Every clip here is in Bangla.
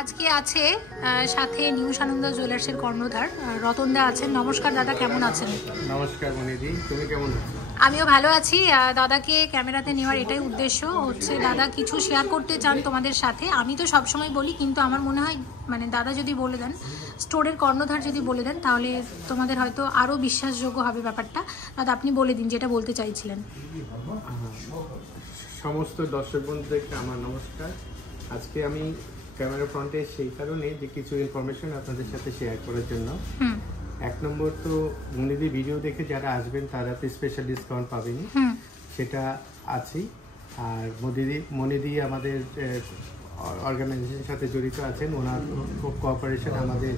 আজকে আছে সাথে নিউ সানন্দা জুয়েলার্সের কর্ণধার রতনদা আছেন। নমস্কার দাদা, কেমন আছেন? নমস্কার মনিদি, তুমি কেমন আছো? আমিও ভালো আছি। দাদাকে ক্যামেরাতে নেওয়ার এটাই উদ্দেশ্য হচ্ছে, দাদা কিছু শেয়ার করতে চান তোমাদের সাথে। আমি তো সবসময় বলি, কিন্তু আমার মনে হয় মানে দাদা যদি বলে দেন, স্টোরের কর্ণধার যদি বলে দেন, তাহলে তোমাদের হয়তো আরও বিশ্বাসযোগ্য হবে ব্যাপারটা। দাদা আপনি বলে দিন যেটা বলতে চাইছিলেন। সমস্ত দর্শক বন্ধুদেরকে আমার নমস্কার। আজকে আমি ক্যামেরা ফ্রন্টে সেই কারণে যে কিছু ইনফরমেশন আপনাদের সাথে শেয়ার করার জন্য। এক নম্বর তো মনিদি ভিডিও দেখে যারা আসবেন তারা তো স্পেশাল ডিসকাউন্ট পাবেনি, সেটা আছেই। আর মনিদি আমাদের অর্গানাইজেশনের সাথে জড়িত আছেন, ওনার কোঅপারেশন আমাদের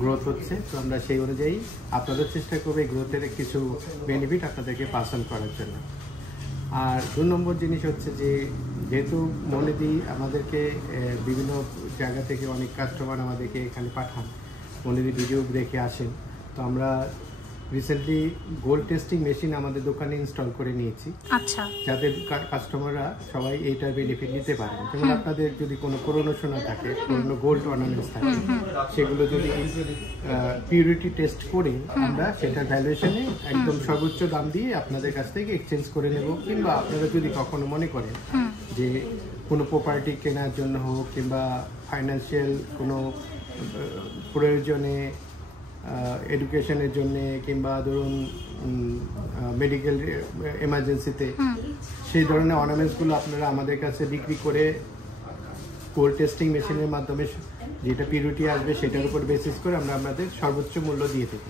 গ্রোথ হচ্ছে, তো আমরা সেই অনুযায়ী আপনাদের চেষ্টা করবো এই গ্রোথের কিছু বেনিফিট আপনাদেরকে পাস অন করার জন্য। আর 2 নম্বর জিনিস হচ্ছে যে যেহেতু মনিদি আমাদেরকে বিভিন্ন জায়গা থেকে অনেক কাস্টমার আমাদেরকে এখানে পাঠান, মনিদি ভিডিও দেখে আসেন, তো আমরা রিসেন্টলি গোল্ড টেস্টিং মেশিন আমাদের দোকানে ইনস্টল করে নিয়েছি। আচ্ছা, যাতে কাস্টমাররা সবাই এইটার বেনিফিট নিতে পারেন। যেমন আপনাদের যদি কোনো পুরনো সোনা থাকে, পুরনো গোল্ড অর্নামেন্টস থাকে, সেগুলো যদি পিউরিটি টেস্ট করে আমরা সেটা ভ্যালুয়েশনে একদম সর্বোচ্চ দাম দিয়ে আপনাদের কাছ থেকে এক্সচেঞ্জ করে নেব। কিংবা আপনারা যদি কখনো মনে করেন যে কোনো প্রপার্টি কেনার জন্য হোক কিংবা ফাইন্যান্সিয়াল কোনো প্রয়োজনে, এডুকেশনের জন্য কিংবা ধরুন মেডিকেল এমার্জেন্সিতে, সেই ধরনের অর্নামেন্টসগুলো আপনারা আমাদের কাছে বিক্রি করে গোল্ড টেস্টিং মেশিনের মাধ্যমে যেটা পিউরিটি আসবে সেটার উপর বেসিস করে আমরা আপনাদের সর্বোচ্চ মূল্য দিয়ে দেবো।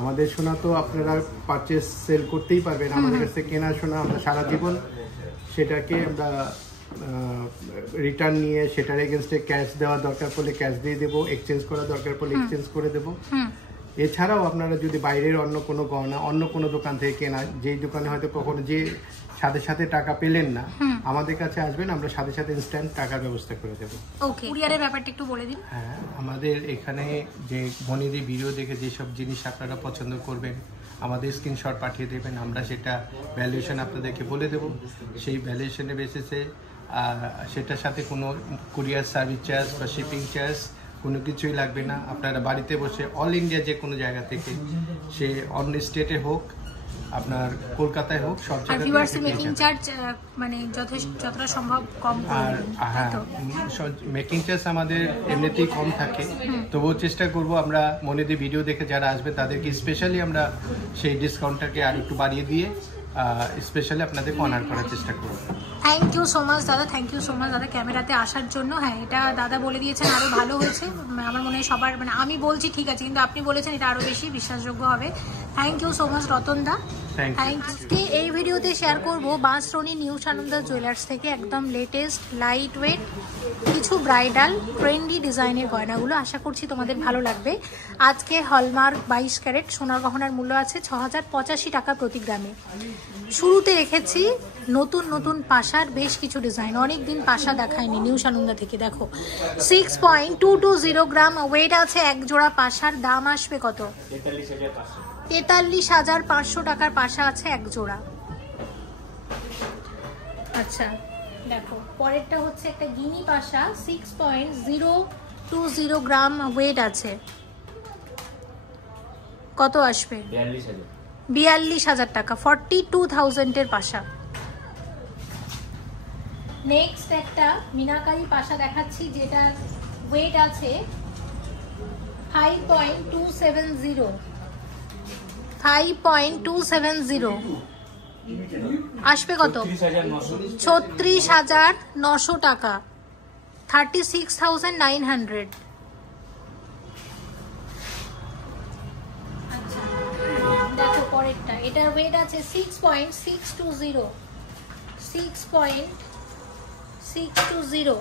আমাদের সোনা তো আপনারা পারচেস সেল করতেই পারবেন, আমাদের কাছে কেনা সোনা আমরা সারা জীবন সেটাকে আমরা রিটার্ন নিয়ে সেটার এগেনস্টে ক্যাশ দেওয়া দরকার পড়লে ক্যাশ দিয়ে দেবো, এক্সচেঞ্জ করা দরকার পড়লে এক্সচেঞ্জ করে দেবো। এছাড়াও আপনারা যদি বাইরের অন্য কোনো গহনা অন্য কোনো দোকান থেকে কেনা, যেই দোকানে হয়তো কখনো যে সাথে সাথে টাকা পেলেন না, আমাদের কাছে আসবেন, আমরা সাথে সাথে ইনস্ট্যান্ট টাকার ব্যবস্থা করে দেবো। ওকে, কুরিয়ারের ব্যাপারটা একটু বলে দিন। হ্যাঁ, আমাদের এখানে যে মনিদি ভিডিও দেখে যেসব জিনিস আপনারা পছন্দ করবেন আমাদের স্ক্রিনশট পাঠিয়ে দেবেন, আমরা সেটা ভ্যালুয়েশন আপনাদেরকে বলে দেবো। সেই ভ্যালুয়েশনের বেসিসে সেটার সাথে কোনো কুরিয়ার সার্ভিস চার্জ বা শিপিং চার্জ কোনো কিছুই লাগবে না। আপনারা বাড়িতে বসে অল ইন্ডিয়া যে কোনো জায়গা থেকে, সে অন্য স্টেটে হোক, আপনার কলকাতায় হোক, সব জায়গায় মেকিং চার্জ মানে যতটা সম্ভব কম। আর হ্যাঁ, মেকিং চার্জ আমাদের এমনিতেই কম থাকে, তবুও চেষ্টা করব আমরা মনিদি ভিডিও দেখে যারা আসবে তাদেরকে স্পেশালি আমরা সেই ডিসকাউন্টটাকে আর একটু বাড়িয়ে দিয়ে স্পেশালি আপনাদের অনার করার চেষ্টা করব। থ্যাংক ইউ সো মাচ দাদা, থ্যাংক ইউ সো মাচ দাদা ক্যামেরাতে আসার জন্য। হ্যাঁ, এটা দাদা বলে দিয়েছেন, আরও ভালো হয়েছে। আমার মনে হয় সবার, মানে আমি বলছি ঠিক আছে, কিন্তু আপনি বলেছেন এটা আরও বেশি বিশ্বাসযোগ্য হবে। Thank you so much Ratan দা, থ্যাংক ইউ। আজকে এই ভিডিওতে শেয়ার করব বাঁশরণী নিউ সানন্দা জুয়েলার্স থেকে একদম লেটেস্ট লাইট ওয়েট কিছু ব্রাইডাল ট্রেন্ডি ডিজাইনের গয়নাগুলো। আশা করছি তোমাদের ভালো লাগবে। আজকে হলমার্ক 22 ক্যারেট সোনার গহনার মূল্য আছে 6085 টাকা প্রতি গ্রামে। শুরুতে রেখেছি নতুন নতুন পাশার বেশ কিছু ডিজাইন, অনেকদিন পাশা দেখায়নি নিউ সানন্দা থেকে। দেখো 6.220 গ্রাম ওয়েট আছে এক জোড়া পাশার। দাম আসবে কত? 43,500 টাকার পাশা আছে এক জোড়া। আচ্ছা দেখো, পরেরটা হচ্ছে একটা গিনি পাশা, 6.020 গ্রাম ওয়েট আছে। কত আসবে? 42,000 টাকা, 42,000 এর পাশা। নেক্সট একটা মিনাকারি পাশা দেখাচ্ছি, যেটা ওয়েট আছে 5.270 আসবে কত? 36,900 টাকা, 36,900। দেখো পরেরটা, এটার ওয়েট আছে 6.620।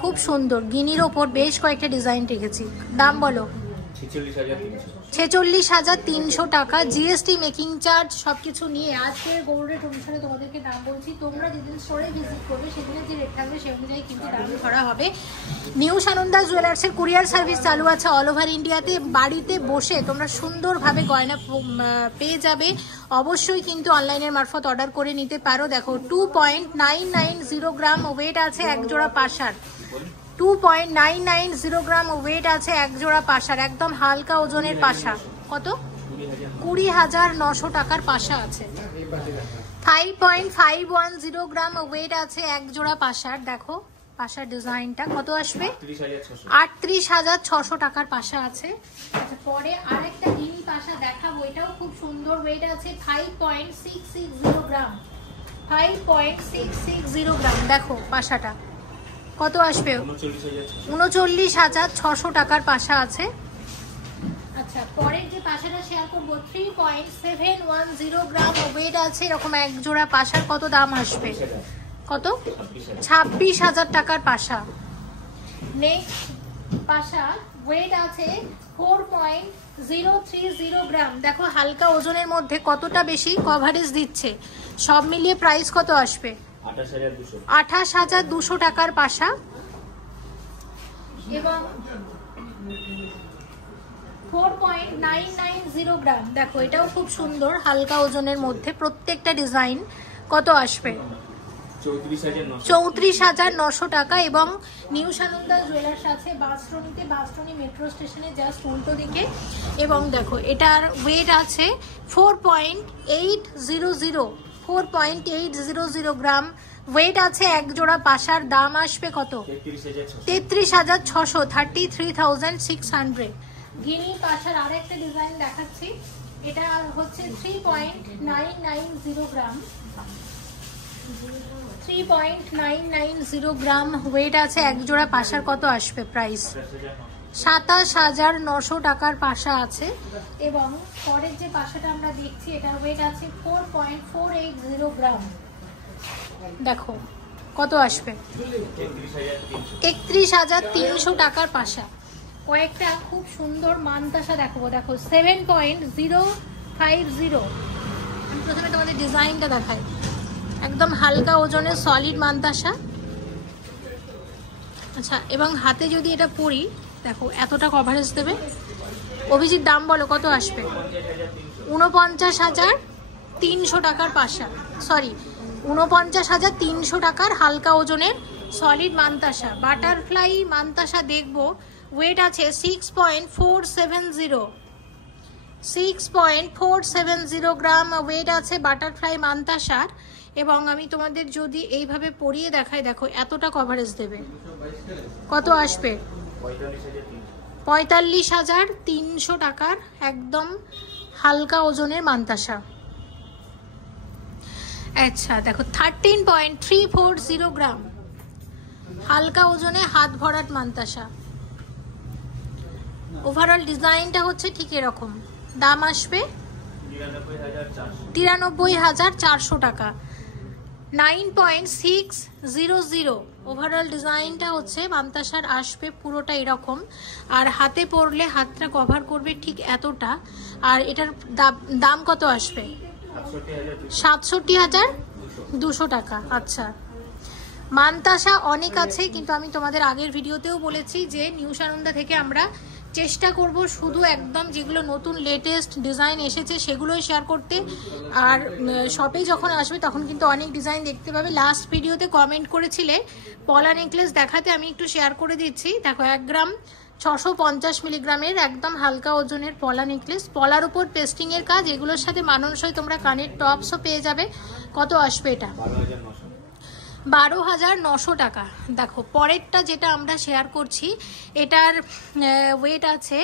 খুব সুন্দর, গিনির ওপর বেশ কয়েকটা ডিজাইন রেখেছি। দাম বলো? 46,300 টাকা, জিএসটি মেকিং চার্জ সবকিছু নিয়ে আজকের গোল্ড রেট অনুসারে তোমাদেরকে দাম বলছি। তোমরা যেদিন স্টোরে ভিজিট করবে সেদিনের যে রেট থাকবে সেই অনুযায়ী কিন্তু দাম ধরা হবে। নিউ সানন্দা জুয়েলার্সের কুরিয়ার সার্ভিস চালু আছে অল ওভার ইন্ডিয়াতে। বাড়িতে বসে তোমরা সুন্দরভাবে গয়না পেয়ে যাবে। অবশ্যই কিন্তু অনলাইনের মারফত অর্ডার করে নিতে পারো। দেখো 2.990 গ্রাম ওয়েট আছে এক জোড়া পাশার। 2.990 গ্রাম ওয়েট আছে এক জোড়া পাশার, একদম হালকা ওজনের পাশা। কত? 20,900 টাকার পাশা আছে। 5.510 গ্রাম ওয়েট আছে এক জোড়া পাশার। দেখো পাশার ডিজাইনটা কত আসবে? 38,600 টাকার পাশা আছে। আচ্ছা, পরে আরেকটা মিনি পাশা দেখাবো, এটাও খুব সুন্দর। ওয়েট আছে 5.660 গ্রাম। 5.660 গ্রাম। দেখো পাশাটা কত আসবে? 39,600 টাকার পাশা আছে। আচ্ছা, পরের যে পাশাটা শেয়ার করবো 3.710 গ্রাম ওয়েট আছে এরকম এক জোড়া পাশার। কত দাম আসবে? কত? 26,000 টাকার পাশা। নেক্সট পাশা ওয়েট আছে 4.030 গ্রাম। দেখো হালকা ওজনের মধ্যে কতটা বেশি কভারেজ দিচ্ছে। সব মিলিয়ে প্রাইস কত আসবে? 28,200 টাকার পাশা। এবং 4.990 গ্রাম। দেখো এটাও খুব সুন্দর হালকা ওজনের মধ্যে। প্রত্যেকটা ডিজাইন কত আসবে? 34,900 টাকা। এবং নিউ সানন্দা জুয়েলার্স আছে বাসস্ট্যান্ডে, বাসস্ট্যান্ড মেট্রো স্টেশনে জাস্ট উল্টো দিকে। এবং দেখো এটার ওয়েট আছে 4.800 গ্রাম ওয়েট আছে এক জোড়া পাশার। দাম আসবে কত? 33,600, 33,600। গিনি পাশার আরেকটা ডিজাইন দেখাচ্ছি, এটা হচ্ছে 3.990 গ্রাম। 3.990 গ্রাম ওয়েট আছে এক জোড়া পাশার। কত আসবে প্রাইস? 27,900 টাকার পাশা আছে। এবং পরের যে পাশাটা আমরা দেখছি এটার ওয়েট আছে 4.480 গ্রাম। দেখো কত আসবে? 31,300 টাকার পাশা। কয়েকটা খুব সুন্দর মানতাসা দেখাবো। দেখো 7.050। আমি প্রথমে তোমাদের ডিজাইনটা দেখাই। একদম হালকা ওজনের সলিড মানতাসা। আচ্ছা, এবং হাতে যদি এটা পরি দেখো এতটা কভারেজ দেবে। অভিজিৎ দাম বলো কত আসবে? 49,300 টাকার পাশা। সরি, 49,300 টাকার হালকা ওজনের সলিড মানতাসা। বাটারফ্লাই মানতাসা দেখবো। ওয়েট আছে 6.470 গ্রাম ওয়েট আছে বাটারফ্লাই মানতাসার। এবং আমি তোমাদের যদি এইভাবে পরিয়ে দেখাই, দেখো এতটা কভারেজ দেবে। কত আসবে? 45,300 টাকার একদম হালকা ওজনের মানতাসা। আচ্ছা দেখো 13.340 গ্রাম হালকা ওজনে হাত ভরাট মানতাসা। ওভারঅল ডিজাইনটা হচ্ছে ঠিক এরকম। দাম আসবে 93,400 টাকা। 9.600 ওভারঅল ডিজাইনটা হচ্ছে মানতাসার আসবে পুরোটা এরকম। আর হাতে পরলে হাতটা কভার করবে ঠিক এতটা। আর এটার দাম কত আসবে? 67,200 টাকা। আচ্ছা, মানতাসা অনেক আছে, কিন্তু আমি তোমাদের আগের ভিডিওতেও বলেছি যে নিউ সানন্দা থেকে আমরা চেষ্টা করব শুধু একদম যেগুলো নতুন লেটেস্ট ডিজাইন এসেছে সেগুলোই শেয়ার করতে। আর শপে যখন আসবে তখন কিন্তু অনেক ডিজাইন দেখতে পাবে। লাস্ট ভিডিওতে কমেন্ট করেছিলে পলা নেকলেস দেখাতে, আমি একটু শেয়ার করে দিচ্ছি। দেখো 1 গ্রাম 650 মিলিগ্রামের একদম হালকা ওজনের পলা নেকলেস। পলার উপর পেস্টিংয়ের কাজ, এগুলোর সাথে মানানসই তোমরা কানের টপসও পেয়ে যাবে। কত আসবে এটা? 12,900 টাকা। দেখো পরেরটা যেটা আমরা শেয়ার করছি এটার ওয়েট আছে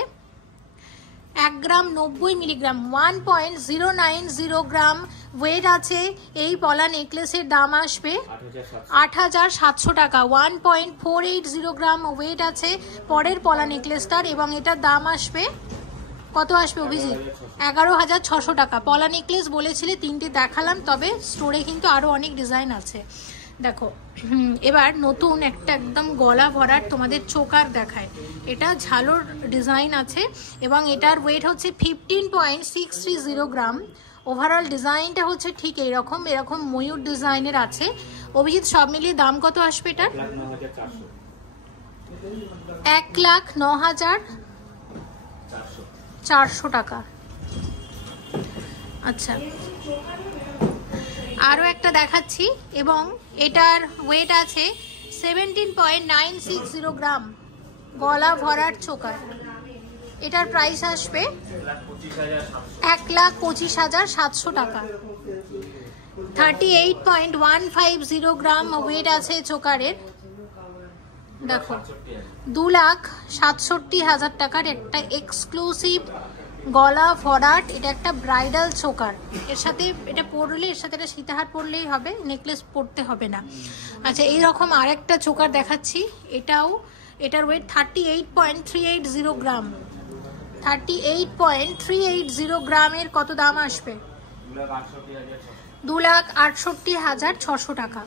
1 গ্রাম 90 মিলিগ্রাম। 1.090 গ্রাম ওয়েট আছে এই পলা নেকলেসের। দাম আসবে 8,700 টাকা। 1.480 গ্রাম ওয়েট আছে পরের পলা নেকলেসটার। এবং এটার দাম আসবে কত আসবে অভিজিৎ? 11,600 টাকা। পলা নেকলেস বলেছিলে 3টে দেখালাম, তবে স্টোরে কিন্তু আরো অনেক ডিজাইন আছে। দেখো এবার নতুন একটা একদম গলা ভরার তোমাদের চোকার দেখায়। এটা ঝালোর ডিজাইন আছে এবং এটার ওয়েট হচ্ছে 15.630 গ্রাম। ওভারঅল ডিজাইনটা হচ্ছে ঠিক এরকম ময়ূর ডিজাইনের আছে। অভিজিৎ সব মিলিয়ে দাম কত আসবে এটার? 1,09,400 টাকা। আচ্ছা আরও একটা দেখাচ্ছি এবং এটার ওয়েট আছে 17.960 গ্রাম, গলা ভরার চোকার। এটার প্রাইস আসবে 1,25,700 টাকা। 38.150 গ্রাম ওয়েট আছে চোকারের। দেখো 2,67,000 টাকার একটা এক্সক্লুসিভ গলা ভরাট। এটা একটা ব্রাইডাল চোকার। এর সাথে এটা পরলে, এর সাথে একটা সীতাহার পরলেই হবে, নেকলেস পরতে হবে না। আচ্ছা এইরকম আরেকটা চোকার দেখাচ্ছি। এটার ওয়েট 38.380 গ্রাম। 38.380 গ্রামের কত দাম আসবে? 2,68,600 টাকা।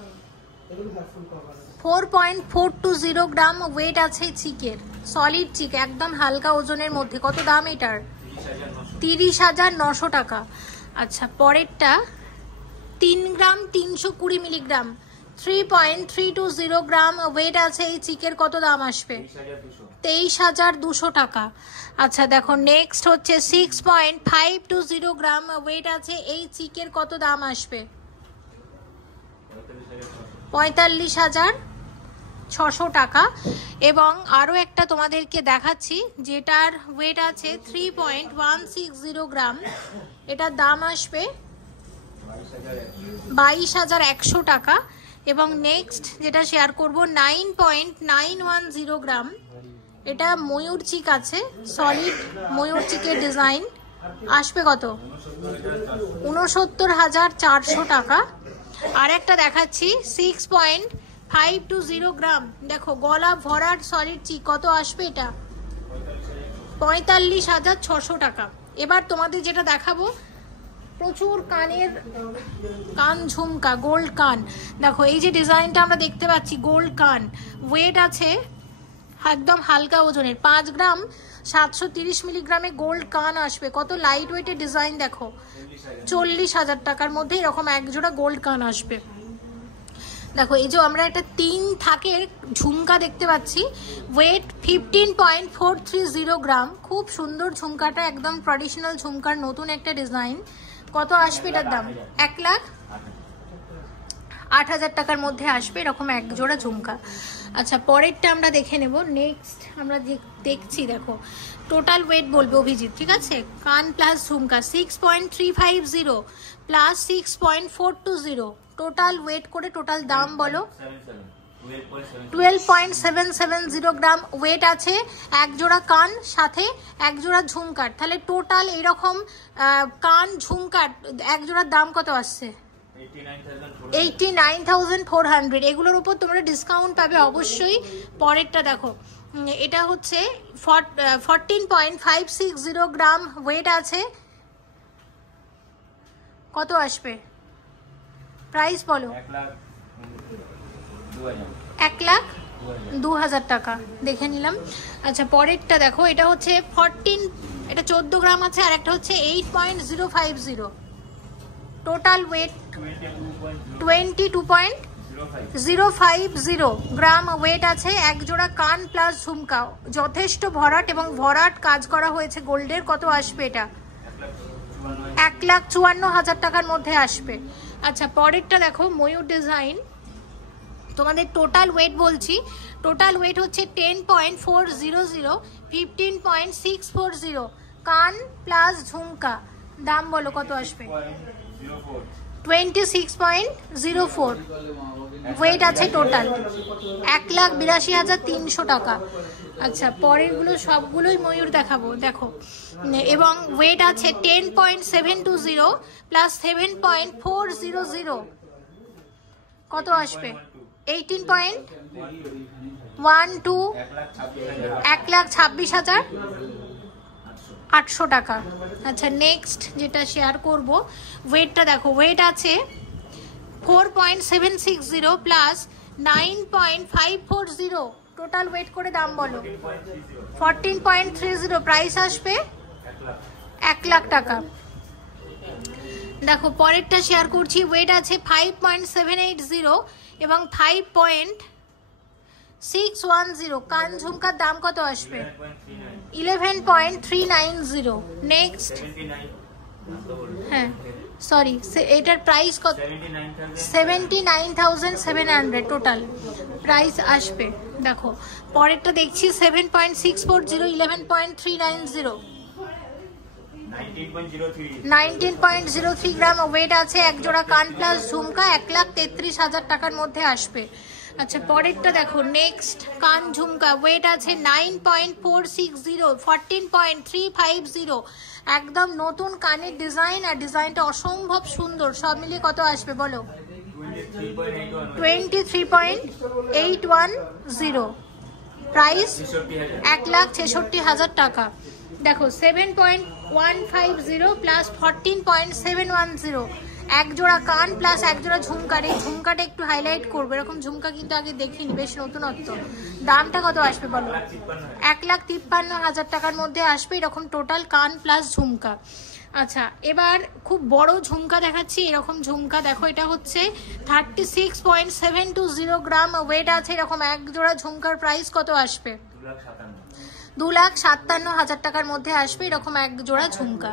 4.420 গ্রাম ওয়েট আছে চিকের, সলিড চিক, একদম হালকা ওজনের মধ্যে। কত দাম এটার? 30,900 টাকা। আচ্ছা পরেরটা 3 গ্রাম 320 মিলিগ্রাম, 3.320 গ্রাম ওয়েট আছে এই চিকের। কত দাম আসবে? 23,200 টাকা। আচ্ছা দেখো নেক্সট হচ্ছে 6.520 গ্রাম ওয়েট আছে এই চিকের। কত দাম আসবে? 45,600 টাকা। এবং আরও একটা তোমাদেরকে দেখাচ্ছি যেটার ওয়েট আছে 3.160 গ্রাম। এটার দাম আসবে 22,100 টাকা। এবং নেক্সট যেটা শেয়ার করব 9.910 গ্রাম। এটা ময়ূর চিক আছে, সলিড ময়ূর চিকের ডিজাইন। আসবে কত? 69,400 টাকা। আর একটা দেখাচ্ছি 6.520 গ্রাম। দেখো গলা ভরার সলিড চিক। কত আসবে এটা? 45,600 টাকা। এবার তোমাদের যেটা দেখাবো প্রচুর কান ঝুমকা, গোল্ড কান। দেখো এই যে ডিজাইনটা আমরা দেখতে পাচ্ছি গোল্ড কান, ওয়েট আছে একদম হালকা ওজনের 5 গ্রাম 730 মিলিগ্রামে গোল্ড কান আসবে। কত লাইট ওয়েটের ডিজাইন দেখো। 40,000 টাকার মধ্যে এরকম একজোড়া গোল্ড কান আসবে। দেখো এই যে আমরা একটা 3 থাকের ঝুমকা দেখতে পাচ্ছি, ওয়েট 15.430 গ্রাম। খুব সুন্দর ঝুমকাটা, একদম ট্র্যাডিশনাল ঝুমকার নতুন একটা ডিজাইন। কত আসবে এটার দাম? 1,08,000 টাকার মধ্যে আসবে এরকম এক জোড়া ঝুমকা। আচ্ছা পরেরটা আমরা দেখে নেব। নেক্সট আমরা দেখছি, দেখো টোটাল ওয়েট বলবে অভিজিৎ, ঠিক আছে? কান প্লাস ঝুমকা 6.350 প্লাস 6.420, টোটাল ওয়েট করে টোটাল দাম বলো। 12.770 গ্রাম ওয়েট আছে এক জোড়া কান, সাথে এক জোড়া ঝুমকার। তাহলে টোটাল এরকম কান ঝুমকার এক জোড়ার দাম কত আসছে? 89,400। এগুলোর উপর তোমরা ডিসকাউন্ট পাবে অবশ্যই। পরেরটা দেখো, এটা হচ্ছে 14.560 গ্রাম ওয়েট আছে। কত আসবে? প্রাইস বলো। 1,02,000 টাকা। দেখে নিলাম। আচ্ছা পরেরটা দেখো, এটা হচ্ছে 14 গ্রাম আছে, আর একটা হচ্ছে 8.050। টোটাল ওয়েট 22.050 গ্রাম ওয়েট আছে এক জোড়া কান প্লাস ঝুমকা। যথেষ্ট ভরাট এবং ভরাট কাজ করা হয়েছে গোল্ডের। কত আসবে এটা? 1,54,000 টাকার মধ্যে আসবে। আচ্ছা পরেরটা দেখো ময়ূর ডিজাইন। তোমাদের টোটাল ওয়েট বলছি, টোটাল ওয়েট হচ্ছে 10.400, 15.640 কান প্লাস ঝুমকা। দাম বলো কত আসবে? 26.04 ওয়েট আছে টোটাল। 1,82,300 টাকা। আচ্ছা পরেরগুলো সবগুলোই ময়ূর দেখাবো। দেখো এবং ওয়েট আছে 10.720 প্লাস 7.400। কত আসবে? 18.12, 1,26,800 টাকা। আচ্ছা নেক্সট যেটা শেয়ার করব, ওয়েটটা দেখো, ওয়েট আছে 4.760 প্লাস 9.540 টোটাল ওয়েট করে দাম বলো। 14.30 প্রাইস আসবে 1 লাখ টাকা। দেখো পরেরটা শেয়ার করছি, ওয়েট আছে 5.780 এবং 5.610। কান ঝুমকার দাম কত আসবে? 11.390। নেক্সট, হ্যাঁ সরি, এটার প্রাইস কত? 79,700 টোটাল প্রাইস আসবে। দেখো পরেরটা দেখছি 7.640, 11.390, 19.03 গ্রাম ওয়েট আছে। এক জোড়া কান প্লাস ঝুমকা 1,33,000 টাকার মধ্যে আসবে। আচ্ছা পরেরটা দেখো, নেক্সট কান ঝুমকা ওয়েট আছে 9.460, 14.350। একদম নতুন কানের ডিজাইন, আর ডিজাইনটা অসম্ভব সুন্দর। সব মিলিয়ে কত আসবে বলো? 23.810। প্রাইস 1,66,000 টাকা। দেখো 7.150 প্লাস 14.710, এক জোড়া কান প্লাস এক জোড়া ঝুমকার। এই ঝুমকাটা একটু হাইলাইট করবো, এরকম ঝুমকা কিন্তু আগে দেখিনি, বেশ নতুনত্ব। দামটা কত আসবে বলো? 1,53,000 টাকার মধ্যে আসবে এরকম টোটাল কান প্লাস ঝুমকা। আচ্ছা এবার খুব বড় ঝুমকা দেখাচ্ছি। এরকম ঝুমকা দেখো, এটা হচ্ছে 36.720 গ্রাম ওয়েট আছে। এরকম এক জোড়া ঝুমকার প্রাইস কত আসবে? 2,57,000 টাকার মধ্যে আসবে এরকম এক জোড়া ঝুমকা।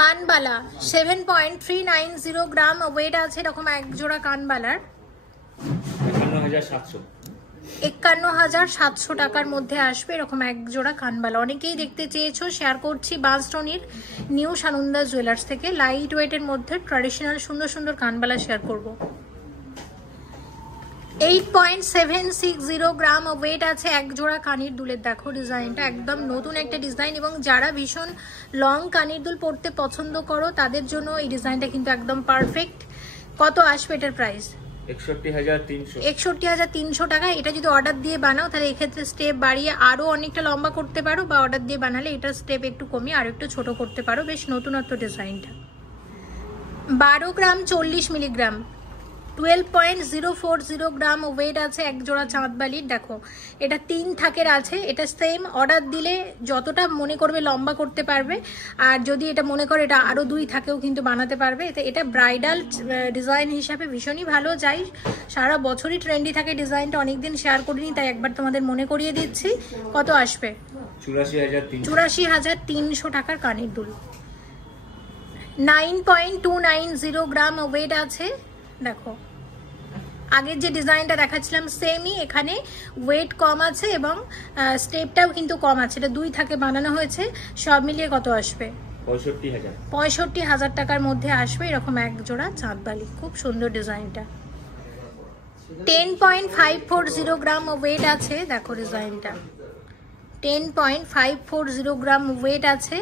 কানবালা 7.390 গ্রাম ওয়েট আছে। এরকম এক জোড়া কানবালার 51,700 টাকার মধ্যে আসবে এরকম এক জোড়া কানবালা। অনেকেই দেখতে চেয়েছো, শেয়ার করছি বাঁশটনির নিউ সানন্দা জুয়েলার্স থেকে। লাইট ওয়েটের মধ্যে ট্র্যাডিশনাল সুন্দর সুন্দর কানবালা শেয়ার করব। 8.760 গ্রাম ওয়েট আছে এক জোড়া কানের দুলের। দেখো ডিজাইনটা একদম নতুন একটা ডিজাইন, এবং যারা ভীষণ লং কানের দুল পরতে পছন্দ করো তাদের জন্য এই ডিজাইনটা কিন্তু একদম পারফেক্ট। কত আসবে এটার প্রাইস? 61,300 টাকা। এটা যদি অর্ডার দিয়ে বানাও তাহলে এক্ষেত্রে স্টেপ বাড়িয়ে আরো অনেকটা লম্বা করতে পারো, বা অর্ডার দিয়ে বানালে এটার স্টেপ একটু কমিয়ে আরো একটু ছোট করতে পারো। বেশ নতুনত্ব ডিজাইনটা। 12 গ্রাম 40 মিলিগ্রাম, 12.040 গ্রাম ওয়েট আছে এক জোড়া চাঁদবালির। দেখো এটা 3 থাকের আছে। এটা সেম অর্ডার দিলে যতটা মনে করবে লম্বা করতে পারবে, আর যদি এটা মনে করে এটা আরো 2 থাকেও কিন্তু বানাতে পারবে। এটা ব্রাইডাল ডিজাইন হিসাবে ভীষণই ভালো যায়, সারা বছরই ট্রেন্ডি থাকে ডিজাইনটা। অনেকদিন শেয়ার করিনি তাই একবার তোমাদের মনে করিয়ে দিচ্ছি। কত আসবে? 84,300 টাকার কানের দুল। 9.290 গ্রাম ওয়েট আছে। দেখো আগের যে ডিজাইনটা দেখাচ্ছিলাম সেমই, এখানে ওয়েট কম আছে এবং স্টেপটাও কিন্তু কম আছে। এটা 2 থাকে বানানো হয়েছে। সব মিলিয়ে কত আসবে? 65,000 টাকার মধ্যে আসবে এরকম এক জোড়া চাঁদবালি। খুব সুন্দর ডিজাইনটা। 10.540 গ্রাম ওয়েট আছে। দেখো ডিজাইনটা 10.540 গ্রাম ওয়েট আছে।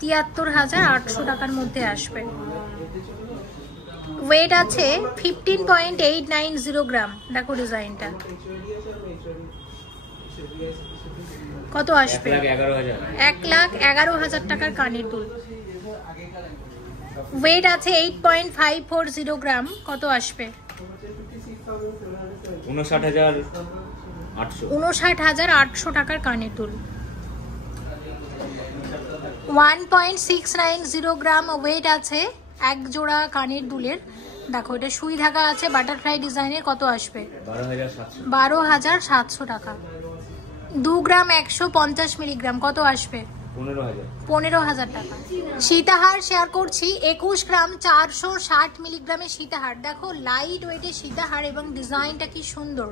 73,800 টাকার মধ্যে আসবে। ওয়েট আছে 15.890 গ্রাম। দেখো ডিজাইনটা কত আসবে? 1,11,000 টাকার কানের দুল। ওয়েট আছে 8.540 গ্রাম। কত আসবে? 59,800 টাকার কানের দুল। 1.690 গ্রাম ওয়েট আছে এক জোড়া কানের দুলের। দেখো এটা সুই ধাগা আছে বাটারফ্লাই ডিজাইনের। কত আসবে? 12,700 টাকা। 2 গ্রাম 150 মিলিগ্রাম। কত আসবে? 15,000 টাকা। সীতাহার শেয়ার করছি 21 গ্রাম 460 মিলিগ্রামের সীতাহার। দেখো লাইট ওয়েটের সীতাহার এবং ডিজাইনটা কি সুন্দর,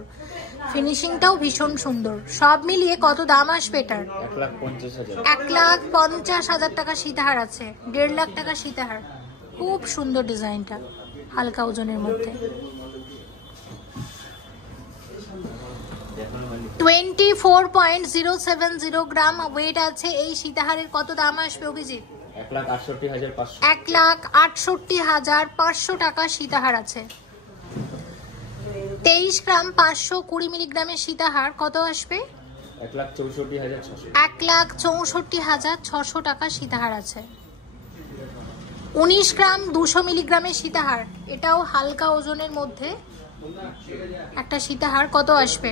ফিনিশিংটাও ভীষণ সুন্দর। সব মিলিয়ে কত দাম আসবে এটার? 1,50,000 টাকা সীতাহার আছে। 1.5 লাখ টাকা সীতাহার। খুব সুন্দর ডিজাইনটা, হালকা ওজনের মধ্যে। 24.070 গ্রাম ওয়েট আছে এই সীতাহারের। কত দাম আসবে অভিজিৎ? 1,68,500 টাকা সীতাহার আছে। 23 গ্রাম 520 মিলিগ্রামের সীতাহার। কত আসবে? 1,64,600 টাকা সীতাহার আছে। 19 গ্রাম 200 মিলিগ্রামের সীতাহার, এটাও হালকা ওজনের মধ্যে একটা সীতাহার। কত আসবে?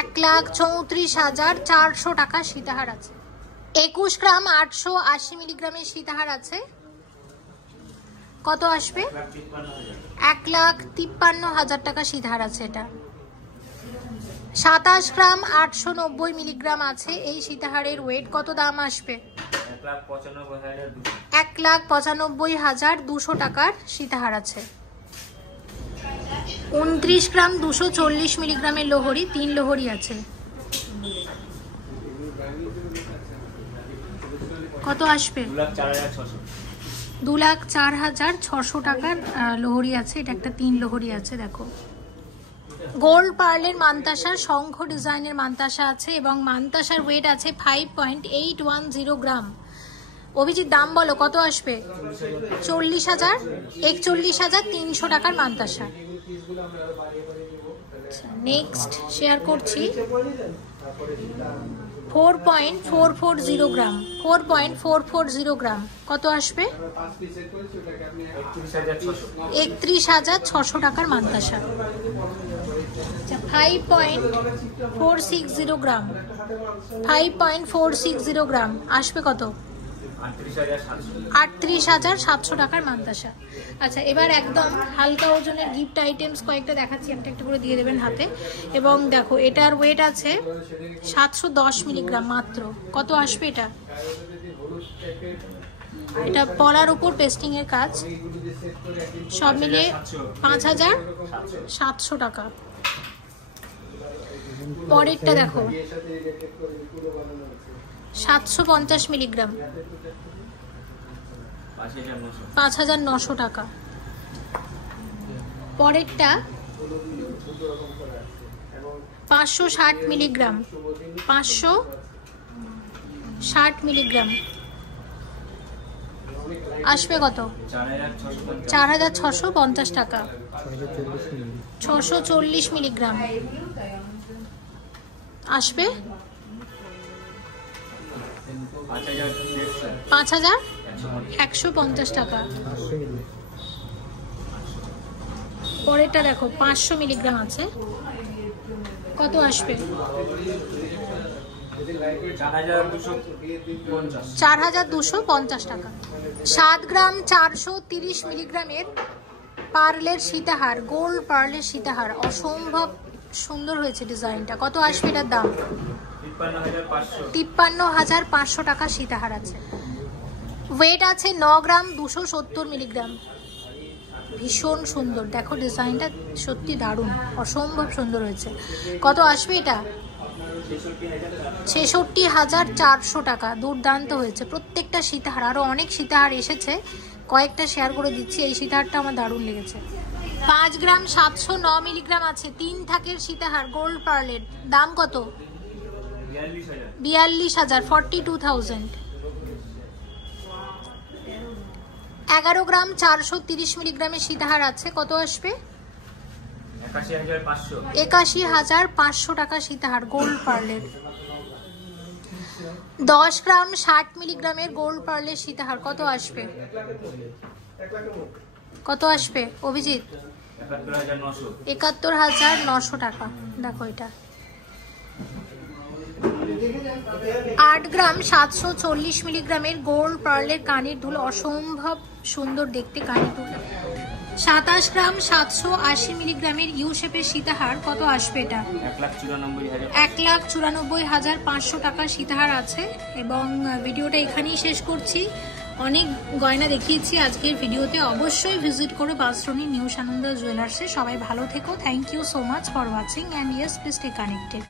1,34,400 টাকা সীতাহার আছে। 21 গ্রাম 880 মিলিগ্রামের সীতাহার আছে। কত আসবে? 1,53,000 টাকা সীতাহার আছে এটা। 27 গ্রাম 890 মিলিগ্রাম আছে এই সীতাহারের ওয়েট। কত দাম আসবে? 1,95,200 টাকার সীতাহার আছে। 29 গ্রাম 240 মিলিগ্রামের লোহরি, 3 লোহরি আছে। কত আসবে? 2,04,600 টাকার লোহরি আছে। এটা একটা 3 লোহরি আছে। দেখো গোল্ড পার্লের মান্তাসা, শঙ্খ ডিজাইনের মান্তাসা আছে এবং মান্তাসার ওয়েট আছে 5.810 গ্রাম। অভিজিৎ দাম বলো কত আসবে? 41,300 টাকার মান্তাসা। নেক্সট শেয়ার করছি 4.440 গ্রাম, 4.440 গ্রাম। কত আসবে? 31,600 টাকার মান্তাসা। 5.460 গ্রাম, 5.460 গ্রাম আসবে কত? 38,700 টাকার মান্তাসা। আচ্ছা, এবার একদম হালকা ওজনের গিফট আইটেমস কয়েকটা দেখাচ্ছি, একটা একটা করে দিয়ে দেবেন হাতে। এবং দেখো এটার ওয়েট আছে 710 মিলিগ্রাম মাত্র। কত আসবে এটা? এটা পলার উপর পেস্টিং এর কাজ, সব মিলিয়ে 5,700 টাকা। পরেরটা দেখো 750 মিলিগ্রাম, 5,900 টাকা। পরেরটা 560 মিলিগ্রাম, 560 মিলিগ্রাম আসবে কত? 4,650 টাকা। 640 মিলিগ্রাম আসবে 5,150 টাকা। পরেরটা দেখো 500 মিলিগ্রাম আছে। কত আসবে? 4,250 টাকা। 7 গ্রাম 430 মিলিগ্রামের পার্লের সীতাহার, গোল্ড পার্লের সীতাহার, অসম্ভব সুন্দর হয়েছে ডিজাইনটা। কত আসবে এটার দাম? 53,500 টাকা সীতাহার আছে। ওয়েট আছে 9 গ্রাম 270 মিলিগ্রাম। ভীষণ সুন্দর, দেখো ডিজাইনটা সত্যি দারুণ, অসম্ভব সুন্দর হয়েছে। কত আসবে এটা? 66,400 টাকা। দুর্দান্ত হয়েছে প্রত্যেকটা সীতাহার। আরো অনেক সীতাহার এসেছে, কয়েকটা শেয়ার করে দিচ্ছি। এই সীতাহারটা আমার দারুণ লেগেছে। 5 গ্রাম 709 মিলিগ্রাম আছে, 3 থাকের সীতাহার, গোল্ড পার্লের। দাম কত? 42,000, 42,000। 11 গ্রাম 430 মিলিগ্রামের সীতাহার আছে। কত আসবে? 81,500 টাকা সীতাহার, গোল্ড পার্লের। 10 গ্রাম 60 মিলিগ্রামের গোল্ড পার্লের সীতাহার। কত আসবে? কত আসবে অভিজিৎ? 71,900 টাকা। দেখো এটা 8 গ্রাম 740 মিলিগ্রামের গোল্ড পার্লের কানের দুল, অসম্ভব সুন্দর দেখতে কানের দুল। 27 গ্রাম 780 মিলিগ্রামের ইউ শেপের সীতাহার। কত আসবে এটা? 1,94,500 টাকার সীতাহার আছে। এবং ভিডিওটা এখানেই শেষ করছি। অনেক গয়না দেখিয়েছি আজকের ভিডিওতে। অবশ্যই ভিজিট করো বাসরণী নিউ সানন্দা জুয়েলার্সে। সবাই ভালো থেকো। Thank you so much for watching and yes please stay connected.